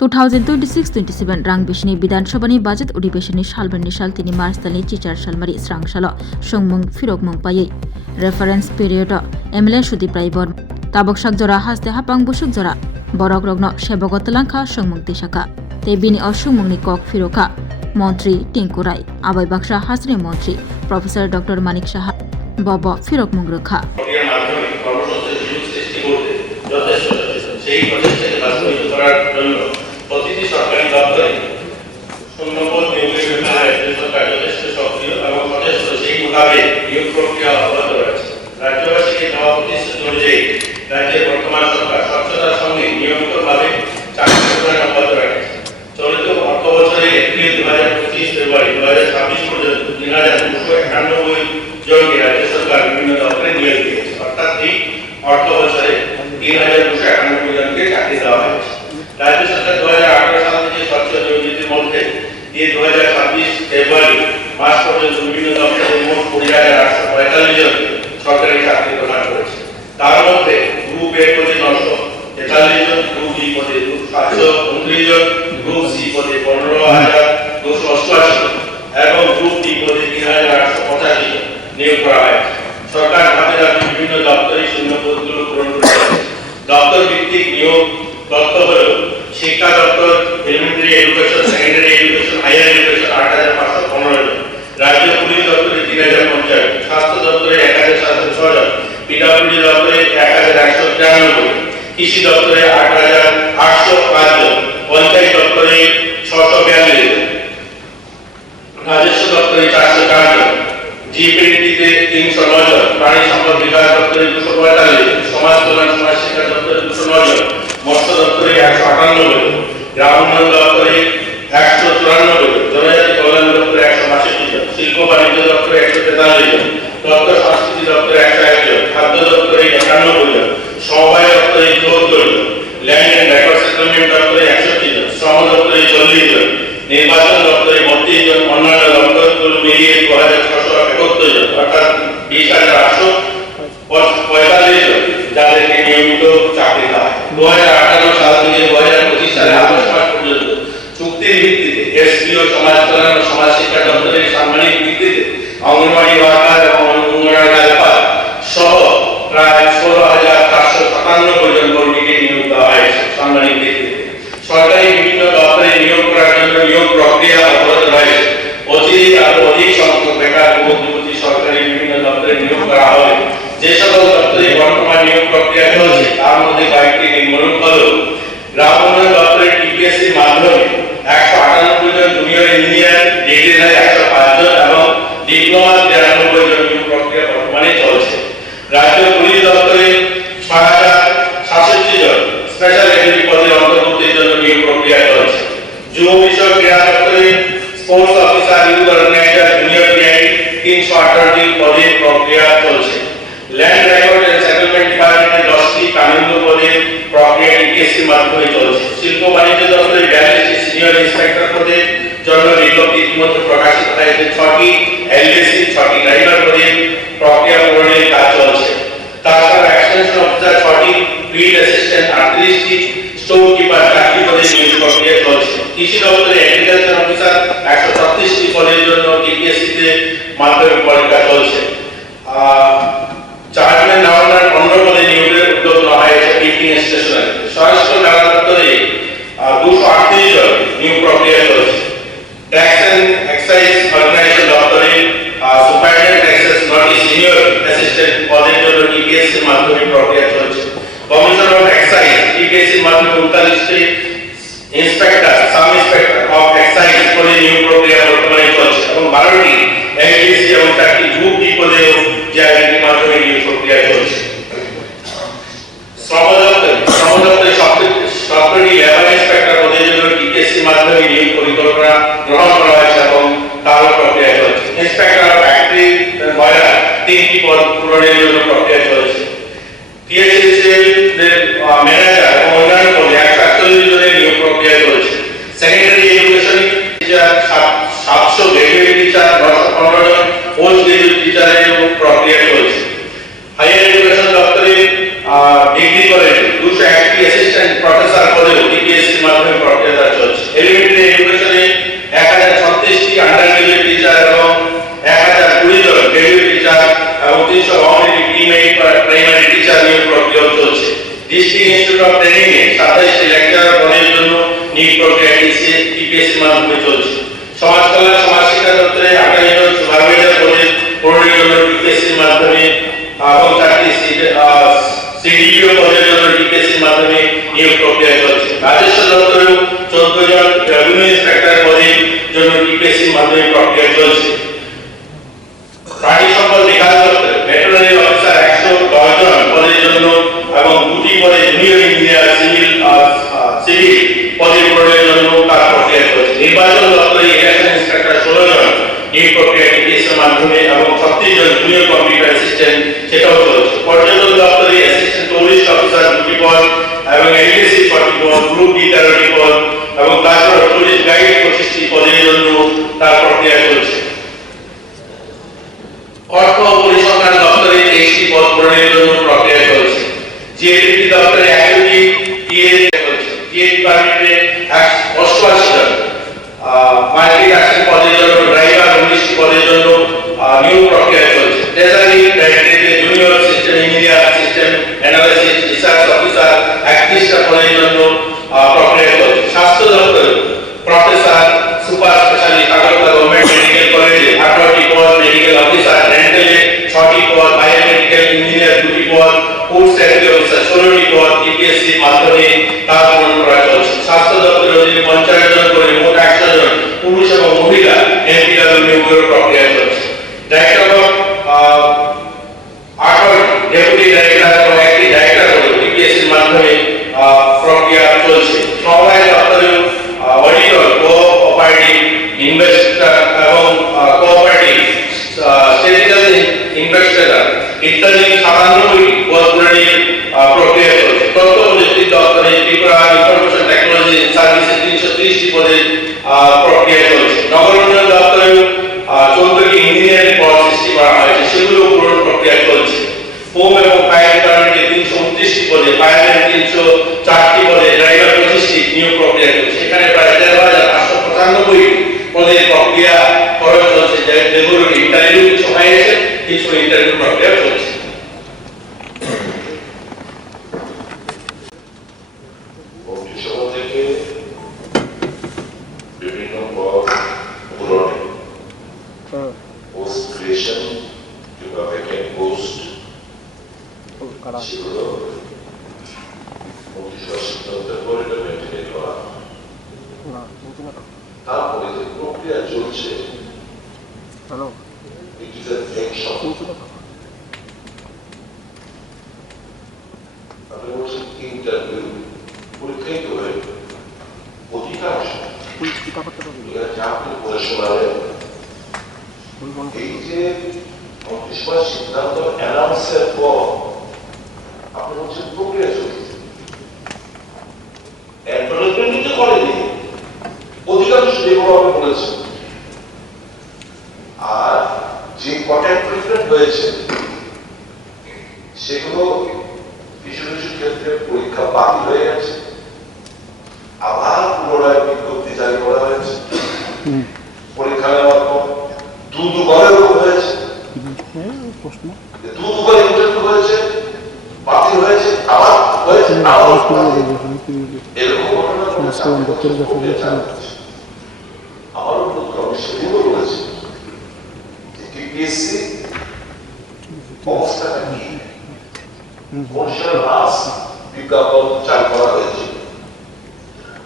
2026-27 rang bishni bidanshabani budget udibeshani shalbani shal tini marstani chichar shalmari srangshala songmung firokmung payi reference period emle shudi praibon tabok sakjora haste hapang busuk jora borok rogno sebogotlankha songmung tisaka tebini osungmungni kok firoka মন্ত্রী টিঙ্কু রায় আবাই বাক্সা হাসরি মন্ত্রী professor doctor Manik Saha Bob ফিরক মুংরখা প্রতিটি সরকারি দপ্তরে শূন্যপদ নিয়োগের ব্যাপারে সরকার যথেষ্ট সক্রিয় এবং যথেষ্ট সেই মোতাবেক নিয়োগ প্রক্রিয়া অব্যাহত রয়েছে। রাজ্যবাসীকে দেওয়া প্রতিশ্রুতি অনুযায়ী রাজ্যের বর্তমান সরকার স্বচ্ছতার সঙ্গে নিয়মিতভাবে চাকরি প্রদান অব্যাহত রাখেছে। চলিত অর্থ বছরে এপ্রিল 2025 ফেব্রুয়ারি 2026 পর্যন্ত ৩,২৯১ জনকে রাজ্য সরকার বিভিন্ন দপ্তরে নিয়োগ দিয়েছে। অর্থাৎ এই অর্থ বছরে ৩,২৯১ জনকে চাকরি দেওয়া হয়েছে। রাজ্য সরকার 2018 সাল থেকে স্বচ্ছ নিয়োগ নীতির মধ্যে দিয়ে 2026 ফেব্রুয়ারি মাস পর্যন্ত বিভিন্ন দপ্তরে মোট ২০,৮৪৫ জনকে সরকারি চাকরি প্রদান করেছে। তার মধ্যে গ্রুপ এ পদে ৯৪৩ জন, গ্রুপ বি পদে ৭২৯ জন, গ্রুপ সি পদে ১৫,২৮৮ জন এবং গ্রুপ ডি পদে ৩,৮৮৫ জন নিয়োগ করা হয়েছে। সরকার ধাপে ধাপে বিভিন্ন দপ্তরে শূন্য পদগুলো পূরণ করেছে। দপ্তর ভিত্তিক নিয়োগ তথ্য হল শিক্ষা দপ্তর, elementary education, secondary education, hire education ৮,৫১৫ জন, রাজ্য পুলিশ দপ্তরে ৩,০৫০ জন, স্বাস্থ্য দপ্তরে ১,৭০৬ জন, পিডব্লিউডি দপ্তরে ১,১৯৩ জন, কৃষি দপ্তরে ৮,৮০৫ জন, পঞ্চায়েত দপ্তরে ৬৪২ জন, রাজস্ব দপ্তরে ৪০৪ জন, জিপিডিতে ৩০৯ জন, প্রাণী সম্পদ বিকাশ দপ্তরে ২৪৫ জন, সমাজ কল্যাণ সমাজ শিক্ষা দপ্তরে ২০৯ জন, মৎস্য দপ্তরে ১৯৮ জন, গ্রাম উন্নয়ন দপ্তরে ১৯৪ জন, জনজাতি কল্যাণ দপ্তরে ১৬২ জন, শিল্প বাণিজ্য দপ্তরে ১৪৩ জন, তথ্য সংস্কৃতি দপ্তরে ১০১ জন, খাদ্য দপ্তরে ৯১ জন, সমবায় দপ্তরে ৭৪ জন, ল্যান্ড এন্ড রেকর্ড সেটেলমেন্ট দপ্তরে ৬১ জন, শ্রম দপ্তরে ৪০ জন, নির্বাচন দপ্তরে ৩২ জন, অন্যান্য দপ্তরগুলো মিলিয়ে ২,৬৭১ জন, অর্থাৎ ২০,৮৪৫ জন যাদেরকে নিয়মিত চাকরি দেওয়া হয়। ২০১৮ সাল থেকে ২০২৫ সালে আগস্ট মাস পর্যন্ত চুক্তির ভিত্তিতে এসপিও, সমাজ কল্যাণ ও সমাজ শিক্ষা দপ্তরের সাম্মানিক ভিত্তিতে অঙ্গনওয়াড়ি ওয়ার্কার এবং অঙ্গনওয়াড়ি হেল্পার সহ প্রায় ১৬,৪৯৭ জন কর্মীকে নিয়োগ দেওয়া হয়েছে সাম্মানিক ভিত্তিতে। সরকারি বিভিন্ন দপ্তরে নিয়োগ করার জন্য নিয়োগ প্রক্রিয়া অব্যাহত রয়েছে। অচিরেই আরো অধিক সংখ্যক বেকার যুবক যুবতী সরকারি বিভিন্ন দপ্তরে নিয়োগ করা হবে। যে সকল দপ্তরে বর্তমান নিয়োগ প্রক্রিয়া চলছে তার মধ্যে কয়েকটি নিম্নরূপ হল: গ্রাম উন্নয়ন দপ্তরের টিপিএসসির মাধ্যমে ১৯৮ জন জুনিয়র ইঞ্জিনিয়ার, ডিগ্রি ১০৫ জন এবং ডিপ্লোমা ৯৩ জন নিয়োগ প্রক্রিয়া বর্তমানে চলছে। রাজ্য পুলিশ দপ্তরে ৬,০৬৭ জন স্পেশাল এজেন্ট পদে অন্তর্ভুক্তির জন্য নিয়োগ প্রক্রিয়া চলছে। যুব বিষয়ক ক্রীড়া দপ্তরে sports officer, youth organiser, junior PI ৩১৮টি পদে প্রক্রিয়া চলছে। ল্যান্ড রেকর্ড এন্ড সেটেলমেন্ট ডিপার্টমেন্টে 10টি কানুনগত পদে প্রক্রিয়া টিপিএসসির মাধ্যমে চলছে। শিল্প বাণিজ্য দপ্তরে 42টি সিনিয়র ইন্সপেক্টর পদে জন্য বিজ্ঞপ্তি ইতিমধ্যে প্রকাশিত হয়েছে। 6টি এলডিসি, 6টি ড্রাইভার পদে প্রক্রিয়া পূরণের কাজ চলছে। তাছাড়া এক্সটেনশন অফিসার 6টি, ফিল্ড অ্যাসিস্ট্যান্ট 38টি, স্টোর কিপার 4টি পদে নিয়োগ প্রক্রিয়া চলছে। কৃষি দপ্তরে এগ্রিকালচার অফিসার 136টি পদের জন্য টিপিএসসিতে মাধ্যমিক পরীক্ষা চলছে। চার্জম্যান নাম্বার 15 পদে নিয়োগের উদ্যোগ নেওয়া হয়েছে পিপিং স্টেশনে। স্বরাষ্ট্র মেলা দপ্তরে 238 জন নিয়োগ প্রক্রিয়া চলছে। ট্যাক্স এন্ড এক্সাইজ অর্গানাইজেশন দপ্তরে সুপারিনটেন্ডেন্ট ট্যাক্সেস 9টি সিনিয়র অ্যাসিস্ট্যান্ট পদের জন্য টিপিএসসির মাধ্যমিক প্রক্রিয়া চলছে। কমিশনার অফ এক্সাইজ টিপিএসসির মাধ্যমে 39টি inspector, sub inspector of excise পদে নিয়োগ প্রক্রিয়া বর্তমানে চলছে এবং 12টি এলডিসি এবং 4টি গ্রুপ ডি পদে জিআইডির মাধ্যমে নিয়োগ প্রক্রিয়া চলছে। শ্রম দপ্তরে 17টি লেবার ইন্সপেক্টর পদের জন্য টিপিএসসির মাধ্যমে নিয়োগ পরিকল্পনা গ্রহণ করা হয়েছে এবং তারও প্রক্রিয়া চলছে। ইন্সপেক্টর অফ ফ্যাক্টরি বয়লার 3টি পদ পূরণের জন্য প্রক্রিয়া চলছে। টিএসসিএল ম্যানেজার এবং অন্যান্য পদে 141 জনের নিয়োগ প্রক্রিয়া চলছে। Secondary education teacher 700, graduate teacher 915 জন, পোস্ট গ্রাজুয়েট টিচারের প্রক্রিয়া চলছে। হাইয়ার এডুকেশন দপ্তরে ডিগ্রি কলেজে 201টি অ্যাসিস্ট্যান্ট প্রফেসর পদে টিপিএসসির মাধ্যমে প্রক্রিয়া টিপিএসসির মাধ্যমে চলছে। সমাজ কল্যাণ সমাজ শিক্ষা দপ্তরে 28 জন সুপারভাইজার পদে 15 জন টিপিএসসির মাধ্যমে এবং 4টি সিডিপিও পদের জন্য টিপিএসসির মাধ্যমে নিয়োগ প্রক্রিয়া চলছে। রাজস্ব দপ্তরেও 14 জন রেভিনিউ ইন্সপেক্টর পদের জন্য টিপিএসসির মাধ্যমে প্রক্রিয়া চলছে। প্রাণী সম্পদ বিকাশ দপ্তরে ভেটেরিনারি অফিসার 110 জন পদের জন্য এবং 2টি পদে জুনিয়র ইঞ্জিনিয়ার সিভিল পদে পূরণের জন্য কাজ প্রক্রিয়া চলছে। নির্বাচন দপ্তরে ইলেকশন ইন্সপেক্টর 16 জন এই প্রক্রিয়া টিপিএসসির মাধ্যমে এবং 36 জন জুনিয়র কম্পিউটার অ্যাসিস্ট্যান্ট সেটাও চলছে। পর্যটন দপ্তরে অ্যাসিস্ট্যান্ট টুরিস্ট অফিসার 2টি পদ এবং এডিসি 40 পদ, গ্রুপ ডি 13টি পদ এবং তারপর টুরিস্ট গাইড 25টি পদের জন্য তার প্রক্রিয়া চলছে। অর্থ পরিসংখ্যান দপ্তরে 23টি পদ পূরণের জন্য প্রক্রিয়া চলছে। জিএডিপি দপ্তরে 100টি টিএ চলছে। টিএ ডিপার্টমেন্টে 88 জন মার্কেট অ্যাসিস্ট্যান্ট পদের জন্য ড্রাইভার 19টি পদের জন্য নিয়োগ প্রক্রিয়া চলছে। ট্রেজারি ডাইরেক্টরেটে junior system engineer, system analysis research officer 31টা পদের জন্য প্রক্রিয়া চলছে। স্বাস্থ্য দপ্তরে professor super specialist Agartala government medical কলেজে 18টি পদ, মেডিকেল অফিসার ডেন্টালে 6টি পদ, বায়োমেডিকেল ইঞ্জিনিয়ার 2টি পদ, ফুড সেফটি অফিসার 16টি পদ টিপিএসসির মাধ্যমে কাজ পূরণ করা চলছে। স্বাস্থ্য দপ্তরের অধীনে 50 জন করে মোট 100 জন পুরুষ এবং মহিলা এমপিডব্লিউ নিয়োগের প্রক্রিয়া চলছে। ডাইরেক্টর অফ 18 ডেপুটি ডাইরেক্টর এবং একটি ডাইরেক্টর পদে টিপিএসসির মাধ্যমে প্রক্রিয়া চলছে। সমবায় দপ্তরে অডিটর, কোঅপারেটিভ ইনভেস্টর এবং কোঅপারেটিভ স্ট্যাটিস্টিক্যাল ইনভেস্টর ইত্যাদি 97টি পদ পূরণের প্রক্রিয়া চলছে। তথ্য প্রযুক্তি দপ্তরে ত্রিপুরা ইনফরমেশন টেকনোলজি সার্ভিসে 330টি পদের প্রক্রিয়া চলছে। নগর উন্নয়ন দপ্তরেও 14টি ইঞ্জিনিয়ারিং পদ সৃষ্টি করা হয়েছে, সেগুলো পূরণ প্রক্রিয়া চলছে। হোম এবং ফায়ার ডিপার্টমেন্টে 329টি পদে, ফায়ারম্যান 304টি পদে, ড্রাইভার 25টি নিয়োগ প্রক্রিয়া চলছে। সেখানে প্রায় 13,595 পদের প্রক্রিয়া খরচ চলছে, যেগুলো ইন্টারভিউ কিছু হয়েছে, কিছু ইন্টারভিউ প্রক্রিয়া চলছে। মন্ত্রিসভা থেকে বিভিন্ন পদ পূরণে পোস্ট ক্রিয়েশন কিংবা ভ্যাকেন্ট পোস্ট সেগুলো মন্ত্রিসভা সিদ্ধান্তের পরে মেনটেন করা। তারপরে যে প্রক্রিয়া চলছে আপনি বলছেন ইন্টারভিউ পরীক্ষাই করে অধিকাংশ আপনি বলে শোনালেন এই যে মন্ত্রিসভার সিদ্ধান্ত অ্যানাউন্সের পর আপনি বলছেন প্রক্রিয়া চলছে, অ্যাডভার্টাইজমেন্ট নিতে করেনি অধিকাংশ, যেগুলো আপনি বলেছেন। আর যে কটা অ্যাডভার্টাইজমেন্ট হয়েছে সেগুলো কিছু কিছু ক্ষেত্রে পরীক্ষা বাতিল হয়ে গেছে, আবার পুনরায় বিজ্ঞপ্তি জারি করা হয়েছে। পরীক্ষা নেওয়ার পর দুবার এরকম হয়েছে, দুবার ইন্টারভিউ হয়েছে, বাতিল হয়েছে, আবার হয়েছে, এরকম ঘটনা আমার আমি সেদিনও বলেছি টিপিএসসি অবস্থাটা কি, বিজ্ঞাপন চালু করা হয়েছে,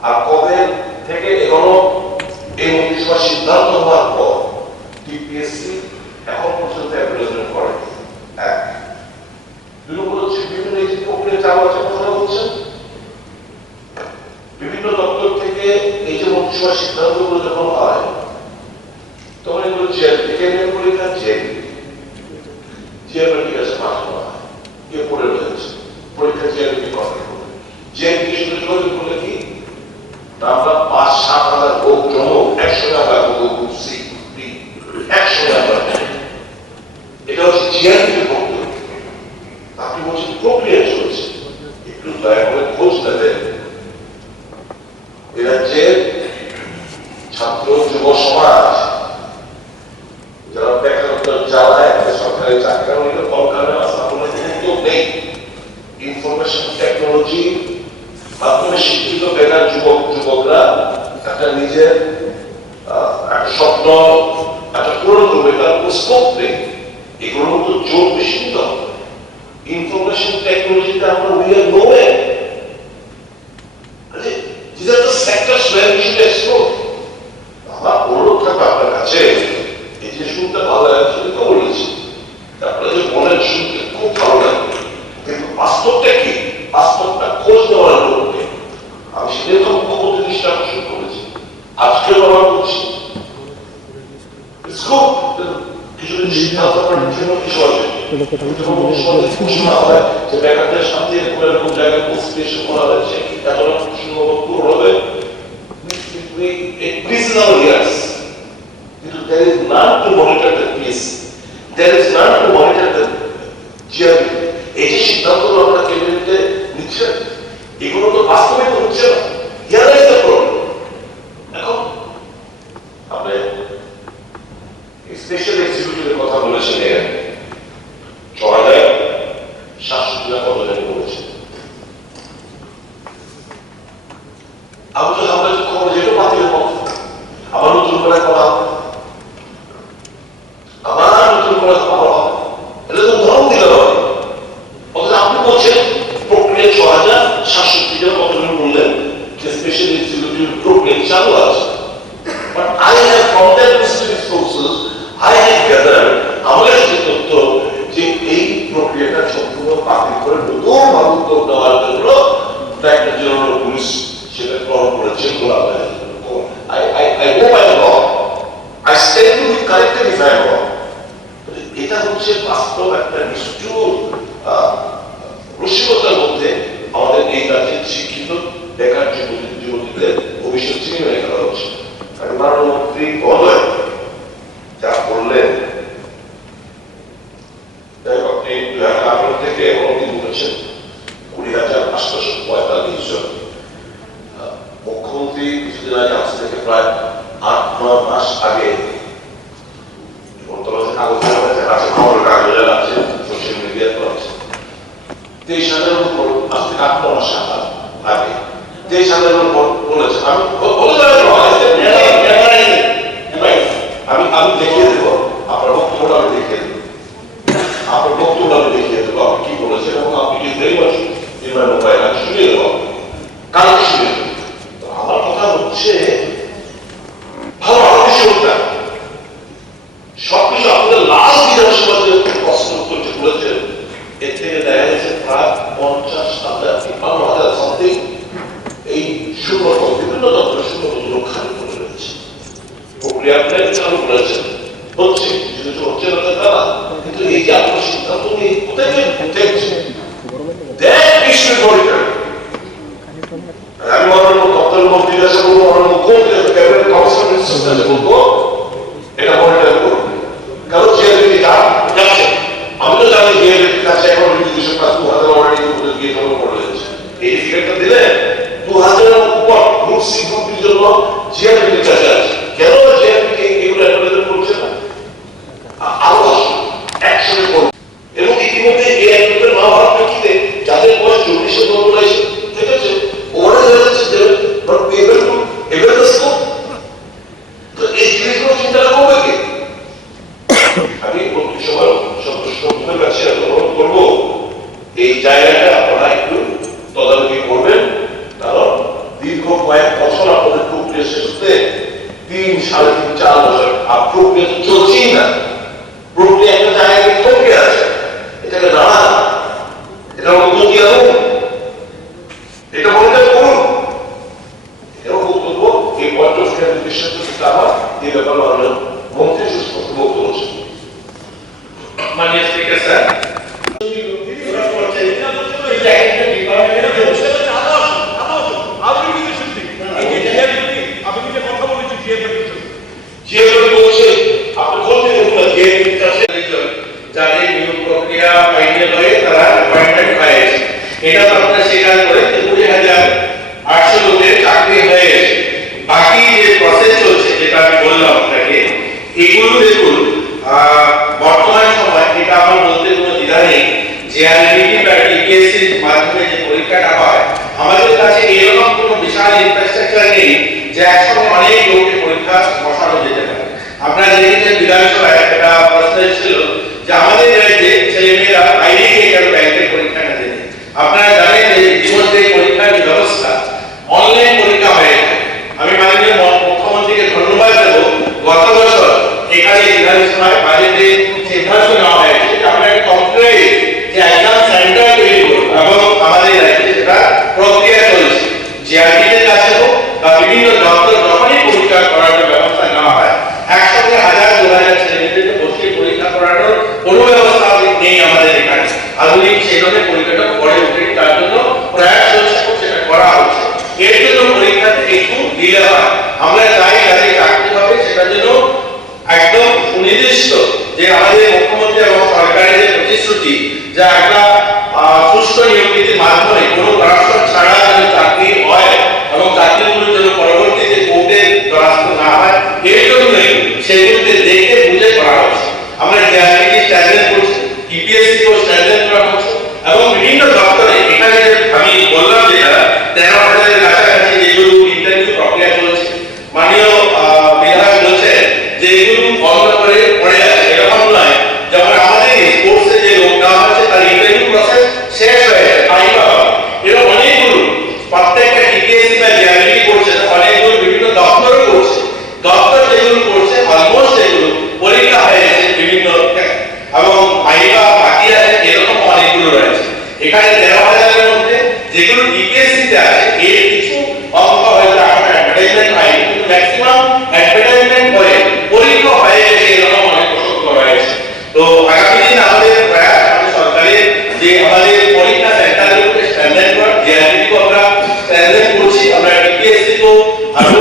আর কবে থেকে এখনো এই মন্ত্রিসভার সিদ্ধান্ত হওয়ার পর টিপিএসসি এখন পর্যন্ত অ্যাডভার্টাইজমেন্ট করে। এক দুই নম্বর হচ্ছে বিভিন্ন এই যে প্রক্রিয়া চালু আছে কথা বলছেন, বিভিন্ন দপ্তর থেকে এই যে মন্ত্রিসভার সিদ্ধান্তগুলো যখন হয় তখন এগুলো জেল থেকে পরীক্ষা জিএমএলটি কাছে পাঠানো হয়, কে পড়ে রয়েছে পরীক্ষা জিএমএলটি করে জিএমপি শুধু যোগাযোগ করলে কি আমরা 5-7 হাজার ভোগ জমক 100 টাকা ভোগ করছি, 100 টাকা, এটা হচ্ছে জিএমপির বক্তব্য। আপনি বলছেন প্রক্রিয়া চলছে, একটু দয়া করে খোঁজ নেবেন এ রাজ্যের ছাত্র যুব সমাজ যারা বেকারত্বের জ্বালায় সরকারি চাকরি কলকারখানা স্থাপনের উদ্যোগ নেই, ইনফরমেশন টেকনোলজি মাধ্যমে শিক্ষিত বেকার যুবকরা একটা একটা নিজের একটা স্বপ্ন একটা পূরণ করবে, তার স্কোপ নেই। এগুলোর মতো জোর বেশি নিতে হবে। ইনফরমেশন টেকনোলজিতে আমরা we are nowhere. These are the sectors where we should explore. আমার অনুরোধ থাকবে আপনার কাছে, এই যে শুনতে ভালো লাগে সেটা তো বলেছি, আপনারা যে বলেন শুনতে খুব ভালো লাগে, কিন্তু বাস্তবটা কি? বাস্তবটা খোঁজ নেওয়ার লোক নেই। আমি সেটাই তো মুখ্যমন্ত্রী দৃষ্টি আকর্ষণ করেছি, আজকেও ব্যবহার করছি। কিছুদিন সিদ্ধান্ত জন্য কিছু হবে ঘোষণা হয় যে বেকারদের সাথে এরকম জায়গায় পৌঁছে করা হয়েছে, এতটা পুরো হবে। কিন্তু there is none to monitor the peace, there is none to monitor the GRB. এই যে সিদ্ধান্তগুলো আমরা ক্যাবিনেটে নিচ্ছেন, এগুলো তো বাস্তবে হচ্ছে না। Here is the problem. এখন আপনি স্পেশাল এক্সিকিউটিভের কথা বলেছেন, এর 6,700 কত জানি বলেছে। আমরা যে খবর যেটা বাতিলের পক্ষে, আবার নতুন করে করা হবে, আবার নতুন করে খবর হবে, এটা তো উদাহরণ দিতে হবে। অথচ আপনি বলছেন প্রক্রিয়া 6,700 জন কতজন বললেন যে স্পেশাল এক্সিকিউটিভ প্রক্রিয়া চালু আছে। But I have from that specific sources, I have gathered আমাদের যে তথ্য যে এই প্রক্রিয়াটা সম্পূর্ণ বাতিল করে নতুন ভাবে উদ্যোগ নেওয়ার জন্য ডাইরেক্টর জেনারেল অফ পুলিশ সেটা গ্রহণ করেছেন বলে আমরা I hope I am wrong. I stand to be corrected if I am wrong. এটা হচ্ছে বাস্তব একটা নিষ্ঠুর রসিকতার মধ্যে আমাদের এই রাজ্যের শিক্ষিত বেকার যুবতীদের ভবিষ্যৎ চিহ্ন রেখে দেওয়া হচ্ছে। প্রধানমন্ত্রী মহোদয় যা বললেন, আপনি 2018 থেকে অবধি বলেছেন 20,845 জন। মুখ্যমন্ত্রী কিছুদিন আগে আজ থেকে প্রায় 8-9 মাস আগে খবর কাগজে আছে, সোশ্যাল মিডিয়াতে আছে, 23,000 উপর আজ থেকে 8-9 মাস আগে 23,000 উপর বলেছে। আমি দেখিয়ে দেবো আপনার বক্তব্যটা, আমি দেখিয়ে দেবো আপনার বক্তব্যটা, আমি দেখিয়ে দেবো আপনি কি বলেছেন, এবং আপনি কি very much in my mobile আমি শুনিয়ে দেবো, কালকে শুনিয়ে দেবো। আমার কথা হচ্ছে ভালো ভালো বিষয়টা সবকিছু আপনাদের লাস্ট বিধানসভা যে প্রশ্ন উত্তর যে করেছেন, এর থেকে দেখা যাচ্ছে প্রায় 50,000 সামথিং এই শূন্যপদ, বিভিন্ন দপ্তরের শূন্যপদগুলো খালি করে রয়েছে। প্রক্রিয়া চালু করেছেন, হচ্ছে কিছু কিছু হচ্ছে না তারা, কিন্তু এই যে আপনার সিদ্ধান্ত নিয়ে কোথায় দেখছে আমি মাননীয় দপ্তরের মন্ত্রী কাছে বলবো, মাননীয় মুখ্যমন্ত্রী ক্যাবিনেট কাউন্সিল বলবো এটা মনিটর করবো। কারণ জিআরবি যাচ্ছে, আমি তো জানি জিআরবি কাছে এখন রিভিউশন কাজ 2,000 অলরেডি গিয়ে খবর পড়ে যাচ্ছে। এই ফিগারটা দিলে 2,000 উপর গ্রুপ সি গ্রুপের জন্য জিআরবি কাছে আছে। কেন জিআরবি এগুলো অ্যাপ্লিকেশন করছে না? আরো একসঙ্গে করবে। এবং ইতিমধ্যে এই অ্যাপ্লিকেশন না হওয়ার প্রেক্ষিতে যাদের বয়স 40-এর মধ্যে এসে ঠিক আছে, ওরা হয়ে যাচ্ছে যে not able to able the scope. তো এই জিনিসগুলো চিন্তা করবে কি? আমি প্রতি সময় সত্যের কাছে অনুরোধ করবো এই জায়গাটা আপনারা একটু তদারকি করবেন, কারণ দীর্ঘ কয়েক বছর আপনাদের প্রক্রিয়া শেষ হতে 3-4.5 বছর, আর প্রক্রিয়া তো চলছেই না। প্রক্রিয়া একটা জায়গায় থমকে আছে, এটাকে দাঁড়া, এটা উন্নতি আনুন, এটা মনিটর করুন। এটাও বক্তব্য এই পয়েন্ট অফ বিশ্বাস আমার এই ব্যাপারে মাননীয় মন্ত্রী সুস্পষ্ট বক্তব্য ছিল। মাননীয় স্পিকার স্যার, যাদের নিয়োগ প্রক্রিয়া ফাইনাল হয়ে তারা অ্যাপয়েন্টমেন্ট হয়েছে, এটা তো আপনারা স্বীকার করে 20,800 লোকের চাকরি হয়ে গেছে। বাকি যে প্রসেস চলছে যেটা আমি বললাম আপনাকে, এগুলো দেখুন বর্তমান সময় এটা আমার বলতে কোনো দ্বিধা নেই, জেআরবিটি বা টিপিএসসির মাধ্যমে যে পরীক্ষাটা হয়, আমাদের কাছে এরকম কোনো বিশাল ইনফ্রাস্ট্রাকচার নেই যে একসঙ্গে অনেক লোকের পরীক্ষা বসানো যেতে পারে। আপনারা দেখেছেন বিধানসভায় একটা প্রশ্ন ছিল যে আমাদের রাজ্যে ছেলেমেয়েরা বাইরে গিয়ে কেন ব্যাংকের পরীক্ষা না দেবে। আপনারা জানেন যে ইতিমধ্যে পরীক্ষার যে ব্যবস্থা অনলাইন পরীক্ষা হয়ে গেছে। আমি মাননীয় মুখ্যমন্ত্রীকে ধন্যবাদ দেব, গত বছর এখানে বিধানসভায় বাজেটে সিদ্ধান্ত নেওয়া হয়েছে যে আমরা একটা কম্পিউটারে যে এক্সাম সেন্টার তৈরি করব এবং আমাদের রাজ্যে সেটা প্রক্রিয়া চলছে। জিআরপিদের কাছে হোক বা বিভিন্ন দপ্তর যখনই পরীক্ষা করানোর ব্যবস্থা নেওয়া হয় একসঙ্গে 1000-2000 ছেলেমেয়েদেরকে বসিয়ে পরীক্ষা করানোর কোনো ব্যবস্থা নেই আমাদের এখানে। আধুনিক সেই ধরনের পরীক্ষাটা পরে উঠে তার জন্য প্রয়াস চলছে, সেটা করা হচ্ছে। এর জন্য পরীক্ষাতে একটু ডিলে হয়। আমরা চাই যাদের চাকরি হবে সেটার জন্য একদম সুনির্দিষ্ট যে আমাদের মুখ্যমন্ত্রী এবং সরকারের যে প্রতিশ্রুতি যে একটা সুষ্ঠু নিয়োগ নীতির মাধ্যমে কোনো করাপশন ছাড়া যেন চাকরি হয় এবং চাকরিগুলোর জন্য পরবর্তীতে কোর্টের দ্বারস্থ না হয়, এর জন্যই সেগুলোকে দেখে বুঝে করা হচ্ছে। আমরা জিআরপি স্ট্যান্ডার্ড করছি, ইপিএসসি ও স্ট্যান্ডার্ড করা হচ্ছে এবং বিভিন্ন দপ্তরে এখানে আমি বললাম যে 13,000-এর কাছাকাছি যেগুলো ইন্টারভিউ প্রক্রিয়া চলছে। মাননীয় বিধায়ক বলছেন যে এগুলো বন্ধ করে পড়ে আছে, এরকম নয়। যেমন আমাদের স্পোর্টসে যে লোক নেওয়া হচ্ছে তার ইন্টারভিউ প্রসেস শেষ হয়ে গেছে, এরকম অনেকগুলো প্রত্যেকটা টিপিএসসি বা জিআরপি করছে, অনেকগুলো বিভিন্ন দপ্তরও করছে। দপ্তর যেগুলো করছে অলমোস্ট এগুলো পরীক্ষা হয়ে গেছে বিভিন্ন এবং আইবা বাকি আছে, এরকম অনেকগুলো রয়েছে। এখানে 13,000-এর মধ্যে যেগুলো ইপিএসসিতে আছে এর কিছু অঙ্ক হয়তো এখন অ্যাডভার্টাইজমেন্ট হয়নি, কিন্তু ম্যাক্সিমাম অ্যাডভার্টাইজমেন্ট হয়ে পরীক্ষা হয়ে গেছে, এরকম অনেক প্রসঙ্গ রয়েছে। তো আগামী দিন আমাদের প্রয়াস, আমাদের সরকারের যে আমাদের পরীক্ষা সেন্টারগুলোকে স্ট্যান্ডার্ড করা, জিআরপিকেও আমরা স্ট্যান্ডার্ড করছি, আমরা টিপিএসসিকেও আরো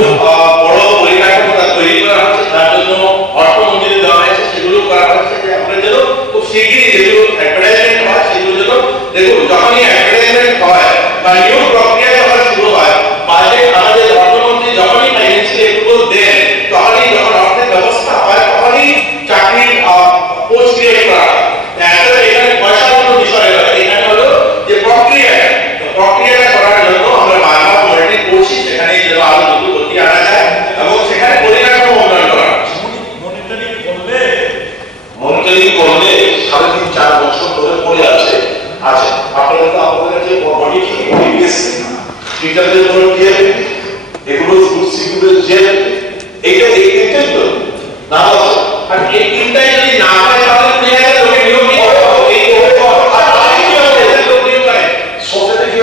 বড় পরিকাঠামো তৈরি করা হচ্ছে, তার জন্য অর্থ মঞ্জুরি দেওয়া হয়েছে, সেগুলো করা হচ্ছে যে আমরা যেন খুব শীঘ্রই যেগুলো অ্যাডভার্টাইজমেন্ট হয় সেগুলো যেন দেখুন যখনই অ্যাডভার্টাইজমেন্ট হয় বা নিয়োগ প্রক্রিয়া যখন শুরু হয়, বাজেট আমাদের অর্থমন্ত্রী যখনই ফাইন্যান্সিয়াল অ্যাপ্রুভাল দেন তখনই, যখন অর্থের ব্যবস্থা হয় তখনই চাকরির পোস্ট ক্রিয়েট করা হয়। এখানে পয়সার কোনো বিষয় নয়, এখানে হলো যে প্রক্রিয়াটা করার জন্য আমরা বারবার মনিটরিং করছি, সেখানে যেন আরো দ্রুত গতি আনা যায় এবং সেখানে পরিকাঠামো উন্নয়ন করা হচ্ছে। মনিটরিং করলে 3.5-4 বছর ধরে পড়ে আছে। আচ্ছা, আপনারা তো আপনাদের যে বডি কি ইপিএসসি টিচারদের জন্য কি এগুলো সিকিউরিটি জেল এইটা এই তিনটাই তো না, আর এই তিনটাই যদি না হয় তাহলে 2000 লোকে নিয়োগ নিতে হবে। এই আর বাকি কি হবে, লোক নিয়োগ করে সোসাইটি কি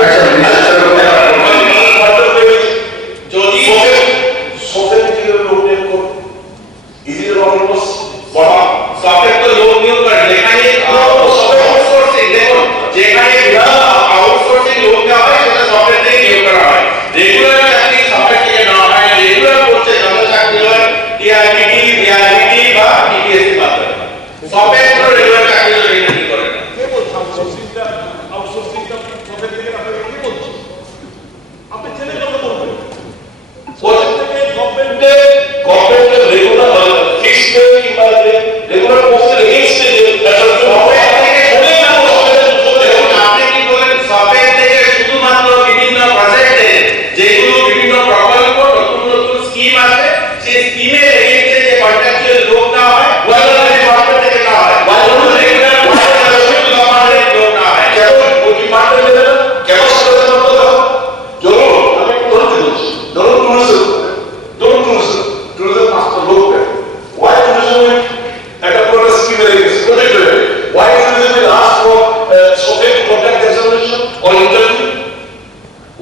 যদি সোসাইটি কি লোক নিয়োগ করে ইজিলি রকম বড় সফটওয়্যার তো লোক নিয়োগ করে, যেখানে আউটসোর্সিং, দেখুন যেখানে আউটসোর্সিং লোক দেওয়া হয় সেটা সফটওয়্যার থেকে নিয়োগ করা হয়। রেগুলার চাকরি সফটওয়্যার থেকে নেওয়া হয় না, রেগুলার করছে যত চাকরি হয় টিআরবিটি, বিআরবিটি বা টিপিএসসি মাধ্যমে। সফটওয়্যার কোনো রেগুলার চাকরি জন্য ইন্টারভিউ করে না। কে বলছে আউটসোর্সিংটা সফটওয়্যার থেকে আপনারা কি বলছেন? আপনি ছেলে কথা বলবেন গভর্নমেন্টের রেগুলার ফিক্সড পে কিংবা রেগুলার পোস্টের এগেইনস্টে যে সফটওয়্যার থেকে দেখুন আপনি কি বলেন, সফটওয়্যার থেকে শুধুমাত্র বিভিন্ন প্রজেক্টে যেগুলো বিভিন্ন প্রকল্প নতুন নতুন স্কিম আছে সেই স্কিমের এগেইনস্টে যে কন্ট্রাকচুয়াল লোক দেওয়া হয় ওগুলো সফটওয়্যার থেকে দেওয়া হয়, ওগুলো রেগুলার গভর্নমেন্টের লোক না হয়। কেবল ওই ডিপার্টমেন্টে কেবল সাথে মতো দাও জরুর আমি বলতে বলছি জরুর টুরিজম মাস্টার লোক why tourism at a proper scheme is project why tourism will ask for social contact examination or interview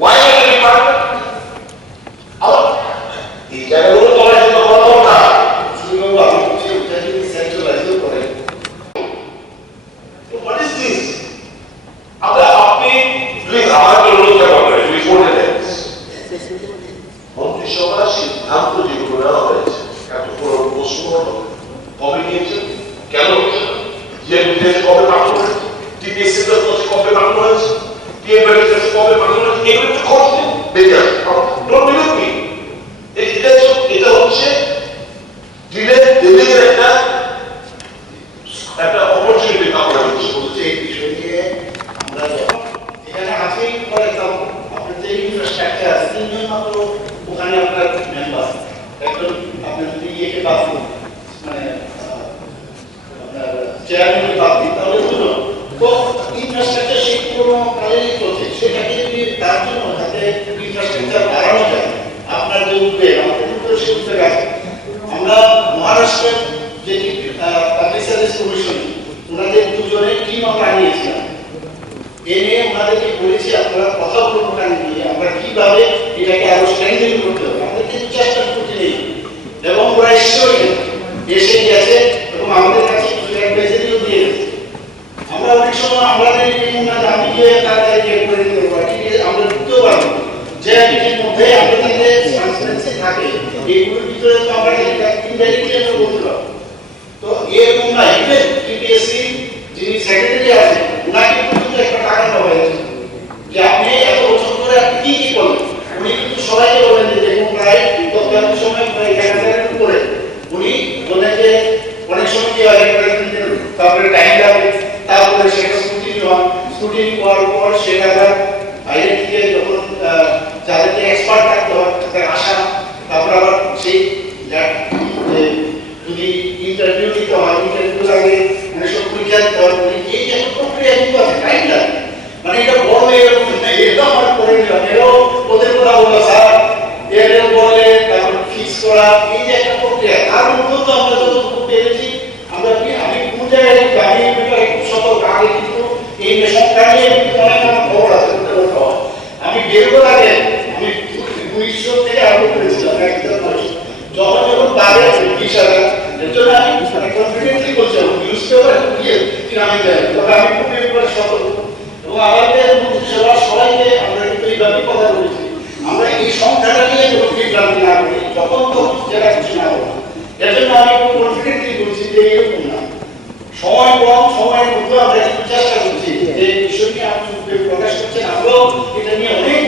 why the department our এই জায়গাগুলো তো আমরা কিন্তু বলবো না শুধু আমি বলছি ওটা যদি সেন্ট্রালাইজ করে what is this আপনি প্লিজ আমার জন্য করবেন রিপোর্ট দেন মন্ত্রিসভার সিদ্ধান্ত যেগুলো নেওয়া হয়েছে এত বড় প্রশ্ন কবে নিয়েছেন, কেন হচ্ছে, যে বিদেশ কবে পাঠানো হয়েছে, টিপিএসসি এর কাছে কবে পাঠানো হয়েছে, টিএমএল এর কাছে কবে পাঠানো হয়েছে, এগুলো একটু খোঁজ দিন দেখে আসুন। ডোন্ট বিলিভ মি, এটা হচ্ছে ডিলের একটা অপরচুনিটি আমরা দিচ্ছি। এই বিষয় নিয়ে আমরা এখানে আছেই ফর এক্সাম্পল আপনার যে ইনফ্রাস্ট্রাকচার তিনজন মাত্র ওখানে আপনার একজন আপনার যদি ইয়েকে বাদ দিন, মানে আপনার চেয়ারম্যানকে বাদ দিন, তাহলে দুজন। তো ইনফ্রাস্ট্রাকচার সেই পুরোনো কালেরই চলছে, সেটাকে যদি তার জন্য যাতে ইনফ্রাস্ট্রাকচার বাড়ানো যায়, আপনার যে উদ্বেগ, আমাদের কিন্তু সেই উদ্বেগ আছে। আমরা মহারাষ্ট্রের যে পাবলিক সার্ভিস কমিশন, ওনাদের দুজনের টিম আমরা আনিয়েছিলাম, এনে ওনাদেরকে বলেছি আপনারা কথা বলুন নিয়ে আমরা কিভাবে এটাকে আরো স্ট্রেংথেন করতে হবে, আমাদের কিন্তু চেষ্টা করতে নেই। এবং ওরা এসে গেছে এবং আমাদের কাছে কিছু অ্যাডভাইজারিও দিয়ে গেছে। আমরা অনেক সময় আমাদের আমি গিয়ে তাদেরকে করে দিতে পারি, আমরা দিতেও পারবো যে এর মধ্যে আমাদের ট্রান্সপারেন্সি থাকে, এইগুলোর ভিতরে তো আমরা ইনডাইরেক্টলি আমরা বলতে পারবো। তো এরকম না, ইভেন টিপিএসসি যিনি সেক্রেটারি আছেন ওনাকে কিন্তু একটা টাকা দেওয়া হয়েছে যে আপনি এত বছর ধরে আপনি কি কি করলেন। উনি কিন্তু সবাইকে বলেন যে দেখুন প্রায় তৎকালীন সময় প্রায় 1000-এর উপরে। উনি বলেন যে অনেক সময় কি হয়, তারপরে টাইম লাগে, তারপরে সেটা স্কুটিনি হওয়ার পর সেটা আবার বাইরে থেকে যখন যাদেরকে এক্সপার্ট থাকতে হয় তাদের আশা, তারপর আবার সেই যদি ইন্টারভিউ দিতে হয়, ইন্টারভিউ লাগে, মানে সব পরীক্ষা দিতে হয়, এই যে একটা প্রক্রিয়া কিন্তু আছে, টাইম লাগে। মানে এটা বড় এরকম এটা আমার করে দিলাম, এরও ওদের কথা বললো স্যার, এরও বলে তারপর ফিক্স করা, এই যে একটা প্রক্রিয়া, তার মধ্যে তো আমরা যতটুকু পেরেছি আমরা কি আমি কোন জায়গায় গাড়ি খুব সতর্ক আগে কিন্তু এই মেশনটা নিয়ে অনেক আমার খবর আছে, আমি বেরোবার আগে আমি 200 থেকে আরম্ভ করেছিলাম যখন তাদের 20,000 এর জন্য আমি কনফিডেন্টলি বলছি নিউজ পেপার আমি যাই, তবে আমি খুব এবার সতর্ক। এবং আমাদের মন্ত্রিসভা সবাইকে আমরা কিন্তু এইভাবে কথা বলেছি, আমরা এই সংখ্যাটা নিয়ে কোনো বিভ্রান্তি না করি, যখন তো যেটা কিছু না হবে। এর জন্য আমি খুব কনফিডেন্টলি বলছি যে এরকম না, সময় কম, সময়ের মধ্যে আমরা কিন্তু চেষ্টা করছি যে বিষয়টি আপনি প্রকাশ করছেন, আমরাও এটা নিয়ে অনেক